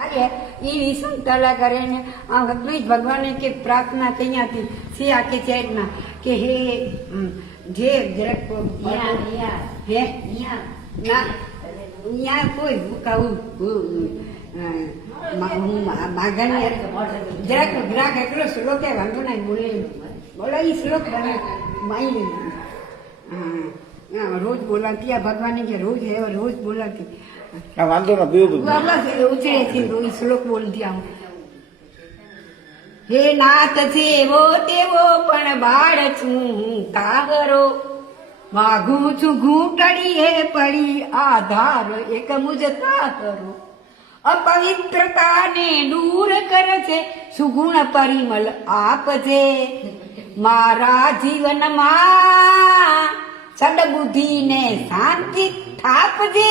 विषमतला करे ने भगवान के प्रार्थना कई थी सी आके चैट ना कि हे जे जरक है ना कोई कहूँ मागन जरक ग्राहक एकलो श्लोक है वांधो नहीं बोले बोला ये श्लोक माई रोज बोलाती है भगवान के रोज है और रोज बोलाती વાંધો ના બીજું ઉછળે છે શ્લોક બોલતી આવું હે નાથ છે એવો તેવો પણ બાળ છું કાગરો માગું છું ઘૂંટડી હે પડી આધાર એક મુજ તારો અપવિત્રતાને દૂર કરે છે સુગુણ પરિમલ આપજે મારા જીવનમાં સદબુદ્ધિ ને શાંતિ થાપજે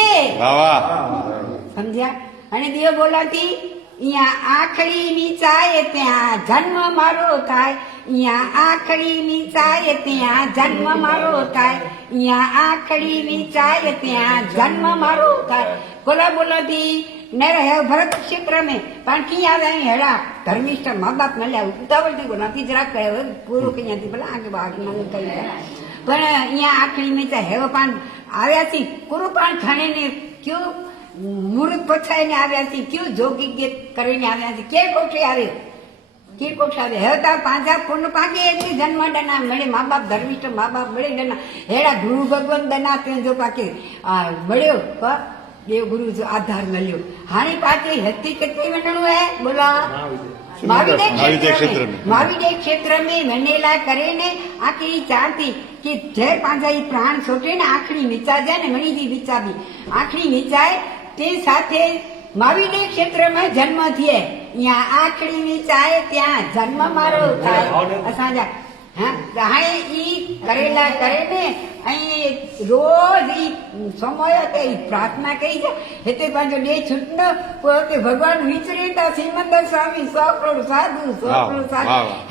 સમજ્યા અને દેવ બોલાતી અહીંયા આખડી નીચાય ત્યાં જન્મ મારો થાય અહીંયા આખડી નીચાય ત્યાં જન્મ મારો થાય અહીંયા આખડી નીચાય ત્યાં જન્મ મારો થાય બોલાતી न रहे भरत क्षेत्र में पण की याद आई हेड़ा धर्मिष्ठ माँ बाप न लिया उतावल थी बोला ती जरा कहे पूरो कहीं थी भला आगे बाग न कही पण यहाँ आखड़ी में चाहे पण आव्या थी पूरो पण खाने ने क्यों मुहूर्त पछाई ने आव्या थी क्यों जोगी गीत કરીને આવ્યા છે કે કોઠે આવે કે કોઠે આવે હેતા પાંચા પૂર્ણ પાકે એટલી જન્મ દના મળે મા બાપ ધર્મિષ્ઠ મા બાપ મળે દના હેડા ગુરુ ભગવાન દના તે જો પાકે મળ્યો देव गुरु जो आधार मिलो हाणी पार्टी हत्ती कितनी मंडणु है बोला महाविदेव क्षेत्र में वनेला करे ने आखी चाहती कि जय पांचा प्राण छोटे ने आखड़ी नीचा जाए ने मणि जी नीचा भी आखड़ी नीचाए ते साथे महाविदेव क्षेत्र में जन्म थिए यहाँ आखड़ी नीचाए त्या जन्म मारो थाय असांजा हाणे ई करेला करे ने रोज ई समय ते प्रार्थना कई छे हेते पांचो डे छूटनो पोते भगवान विचरेता श्रीमंत स्वामी सोकरो साधु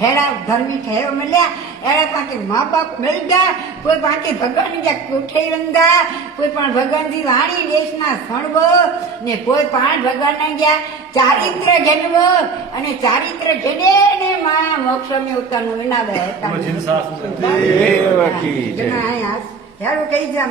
हेड़ा धर्मी ठहरो मिल्या एड़ा पाके माँ बाप मिल गया कोई पाके भगवान जा कोठे वंदा कोई पण भगवान जी वाणी देशना सणबो ने कोई पण भगवान ने गया चारित्र जन्म अने चारित्र जने ने मां मोक्ष में उतारनु विना दे यार कही जा